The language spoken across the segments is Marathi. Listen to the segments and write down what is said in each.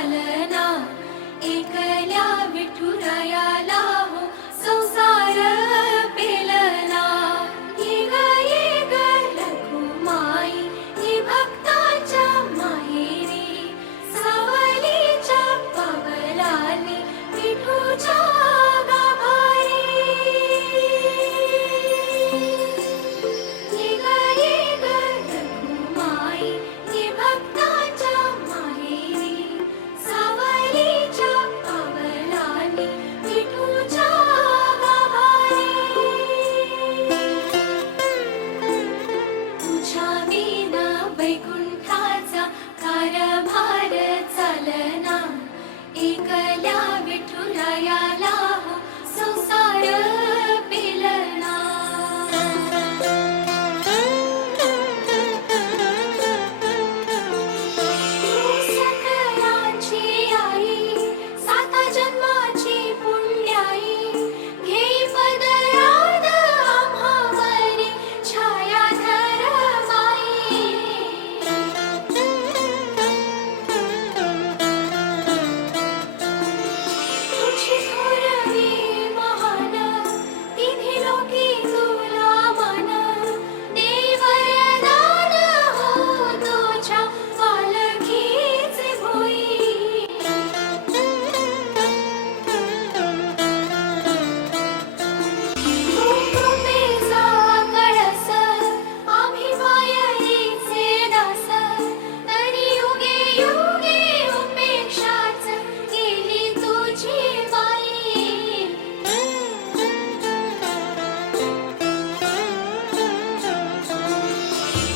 चालना, एकल्या विठुरायाला हो संसार पेलना. ये ग रखुमाई, ही भक्ताच्या माहेरी, सावलीच्या पावलांनी विठूच्या गाभारी. ये ग रखुमाई, ही भक्ताच्या माहेरी, सावलीच्या पावलांनी विठूच्या गाभारी. तुझ्या विना वैकुंठाचा कारभार चालना, एकल्या विठुरायाला हो संसार पेलना. तू सकळांची आई, साता जन्माची पुण्याई, घेई पदरात आम्हावरी छायाधर माई. तुझी थोरवी महान, तिन्ही लोकी तुला मान, देई वरदान हो तुझ्या पालखीचे भोई. तू कृपेचा कळस, आम्ही मायेचे दास, तरी युगे युगे उपेक्षाच केली तुझी बाई.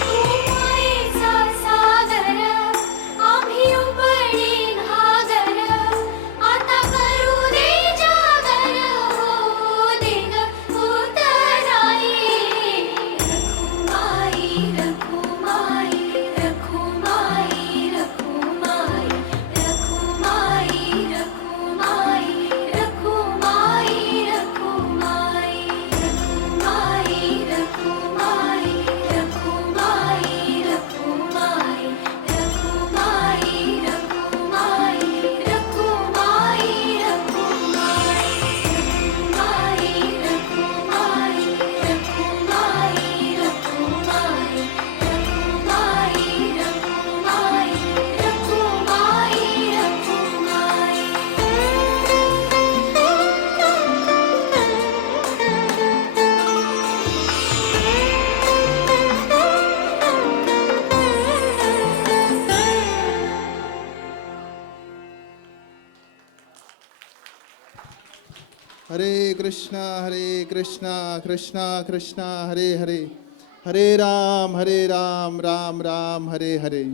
तू मायेचा सागर, आम्ही उपडी घागर, आता करू दे जागर हो दे ग उतराई. रखुमाई रखुमाई रखुमाई रखुमाई रखुमाई रखुमाई रखुमाई रखुमाई रखुमाई रखुमाई रखुमाई रखुमाई रखुमाई रखुमाई रखुमाई रखुमाई हरे कृष्णा कृष्णा कृष्णा हरे हरे, हरे राम राम राम हरे हरे.